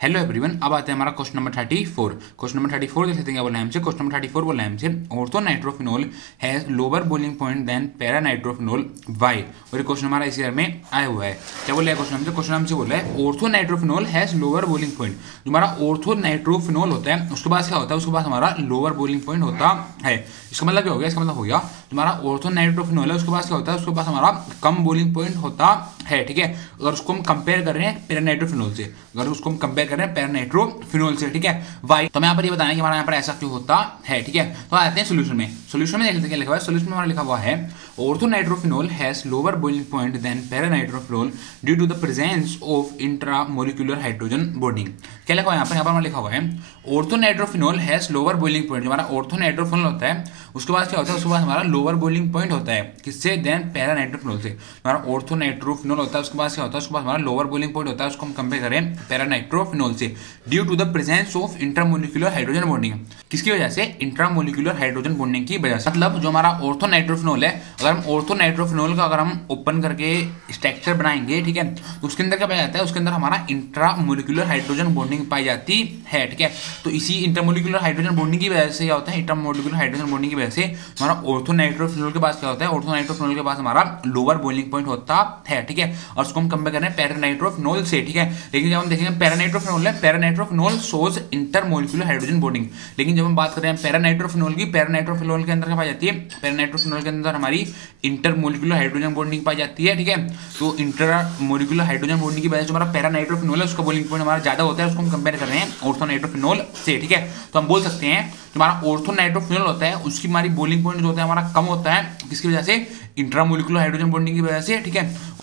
Hello everyone, अब आते हैं हमारा क्वेश्चन नंबर 34। क्वेश्चन नंबर 34 देख लेते हैं क्या बोला है हमसे। क्वेश्चन नंबर 34 बोला है हमसे orthonitrophenol has lower boiling point than paranitrophenol why. और ये क्वेश्चन हमारा इस ईयर में आया हुआ है। क्या बोला है क्वेश्चन हमसे? क्वेश्चन हमसे बोला है orthonitrophenol has lower boiling point. जो हमारा ऑर्थोनाइट्रोफिनोल होता है उसके पास क्या होता है? उसके पास हमारा लोअर बॉइलिंग पॉइंट होता है। इसका मतलब क्या हो गया? इसका मतलब हो गया हमारा ऑर्थोनाइट्रोफिनोल है उसके पास क्या होता है? उसके पास हमारा कम बॉइलिंग पॉइंट होता है। ठीक है, अगर उसको हम कंपेयर कर रहे हैं पैरानाइट्रोफिनोल से, अगर उसको हम कंपेयर कर रहे हैं पैरानाइट्रोफिनोल से, ठीक है वाई, तो मैं यहाँ पर ये बताना कि हमारा यहाँ पर ऐसा क्यों होता है। ठीक है, तो आते हैं सोल्यूशन में। सोल्यूशन में देख लेते हैं क्या लिखा हुआ है। सोल्यूशन में हमारा लिखा हुआ है orthonitrophenol has lower boiling point than paranitrophenol due to the presence of intramolecular hydrogen bonding. क्या लिखा हुआ है यहाँ पर हमारा लिखा हुआ है orthonitrophenol has lower boiling point. जो हमारा ऑर्थोनाइट्रोफिनोल होता है उसके पास क्या होता है? उसके पास हमारा लोअर बॉइलिंग पॉइंट होता है। किससे? देन पैरानाइट्रोफिनोल से। हमारा ऑर्थोनाइट्रोफिनोल होता है उसके पास क्या होता है? उसके पास हमारा लोअर बॉइलिंग पॉइंट होता है। उसको हम कंपेयर करें पैरानाइट्रोफिनोल से due to the presence of intramolecular hydrogen bonding. किसकी वजह से? इंट्रामोलिकुलर हाइड्रोजन बॉन्डिंग की वजह से। मतलब जो हमारा ऑर्थोनाइट्रोफिनोल है, अगर हम ऑर्थोनाइट्रोफिनोल का अगर हम ओपन करके स्ट्रक्चर बनाएंगे, ठीक है, तो उसके अंदर क्या पाया जाता है? उसके अंदर हमारा इंट्रामोलिकुलर हाइड्रोजन बॉन्डिंग पाई जाती है। ठीक है, तो इसी इंटरमोलिकुलर हाइड्रोजन बॉन्डिंग की वजह से क्या होता है? इंटरमोलिकुलर हाइड्रोजन बॉन्डिंग की वजह से हमारा ऑर्थोनाइट्रोफिनोल के पास क्या होता है? ऑर्थोनाइट्रोफिनोल के पास हमारा लोअर बॉइलिंग पॉइंट होता है। ठीक है, और उसको हम कंपेयर करें पैरानाइट्रोफिनोल से। ठीक है, लेकिन जब हम देखेंगे पैरानाइट्रोफिनोल है, पैरानाइट्रोफिनोल सोज इंटरमोलिकुलर हाइड्रोजन बॉन्डिंग। लेकिन जब हम बात करें पैरानाइट्रोफिनोल की, पैरानाइट्रोफिनोल के अंदर क्या पाई जाती है? पैरानाइट्रोफिनोल के अंदर हमारी इंटरमोलिकुलर हाइड्रोजन बॉन्डिंग पाई जाती है। ठीक है, तो इंटरमोलिकुलर हाइड्रोजन बॉन्डिंग की वजह से हमारा पैरानाइट्रोफिनोल है उसका बॉइलिंग पॉइंट हमारा ज्यादा होता है। उसको हम कंपेयर कर रहे हैं ऑर्थोनाइट्रोफिनोल से। ठीक है, तो हम बोल सकते हैं जो हमारा ऑर्थोनाइट्रोफिनोल होता है उसकी हमारी बॉइलिंग पॉइंट जो होता है हमारा कम होता है। किसकी वजह से? इंट्रामोलिकुलर हाइड्रोजन बॉन्डिंग की वजह से। ठीक है,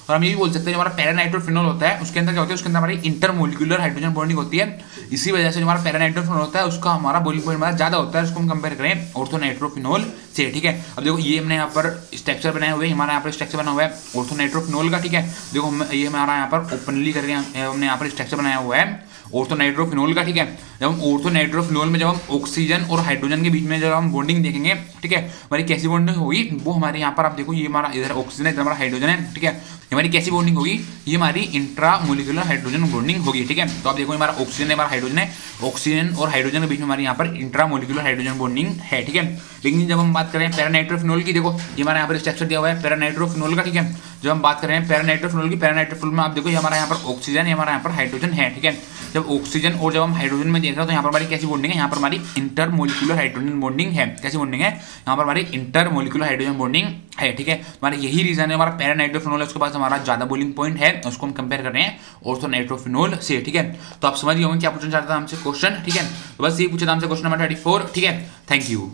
और हम ये भी बोल सकते हैं जो हमारा पैरानाइट्रोफिनोल होता है उसके अंदर क्या होता है? उसके अंदर हमारी इंटरमोलिकुलर हाइड्रोजन बॉन्डिंग होती है। इसी वजह से जो हमारा पैरानाइट्रोफिनोल होता है उसका हमारा बॉइलिंग पॉइंट हमारा ज्यादा होता है। उसको हम कंपेयर करें ऑर्थोनाइट्रोफिनोल से। ठीक है, अब देखो ये हमने यहाँ पर स्ट्रक्चर बनाए हुए, हमारा यहाँ पर स्ट्रक्चर बना हुआ है ऑर्थोनाइट्रोफिनोल का। ठीक है, देखो हम ये हमारा यहाँ पर ओपनली करके हमने यहाँ पर स्ट्रक्चर बनाया हुआ है ऑर्थोनाइट्रोफिनोल का। ठीक है, जब हम ऑर्थोनाइट्रोफिनोल में जब हम ऑक्सीजन और हाइड्रोजन के बीच में जब हम बॉन्डिंग देखेंगे, ठीक है, हमारी कैसी बॉन्डिंग होगी? वो हमारे यहाँ पर आप देखो ये हमारा इधर ऑक्सीजन है, इधर हमारा हाइड्रोजन है। ठीक है, हमारी कैसी बॉन्डिंग होगी? ये हमारी इंट्रामोलिकुलर हाइड्रोजन बॉन्डिंग होगी। ठीक है, तो आप देखो हमारा ऑक्सीजन है, हमारा हाइड्रोजन है, ऑक्सीजन और हाइड्रोजन के बीच में हमारे यहाँ पर इंट्रामोलिकुलर हाइड्रोजन बॉन्डिंग है। ठीक है, लेकिन जब हम बात करें पैरानाइट्रोफिनोल की, देखो ये हमारा यहाँ पर स्ट्रक्चर दिया हुआ है पैरानाइट्रोफिनोल का। ठीक है, जब हम बात करें पैरानाइट्रोफिनोल की, पैरानाइट्रोफिनोल में आप देखो ये हमारा यहाँ पर ऑक्सीजन है, हमारा यहाँ पर हाइड्रोजन है। ठीक है, जब ऑक्सीजन और जब हम हाइड्रोजन में देख रहे हो तो यहाँ पर हमारी कैसी बॉन्डिंग है? यहाँ पर हमारी इंटरमोलिकुलर हाइड्रोजन बॉन्डिंग है। कैसी बॉन्डिंग है? यहाँ पर हमारी इंटरमोलिकुलर हाइड्रोजन बॉन्डिंग है। ठीक है, हमारा यही रीजन है हमारा पैरानाइट्रोफिनोल है उसके पास हमारा ज्यादा बॉइलिंग पॉइंट है, उसको हम कंपेयर कर रहे हैं ऑर्थोनाइट्रोफिनोल से। ठीक है, तो आप समझ गए होंगे क्या पूछना चाहता था हमसे क्वेश्चन। ठीक है, तो बस ये पूछा था हमसे क्वेश्चन नंबर 34। ठीक है, थैंक यू।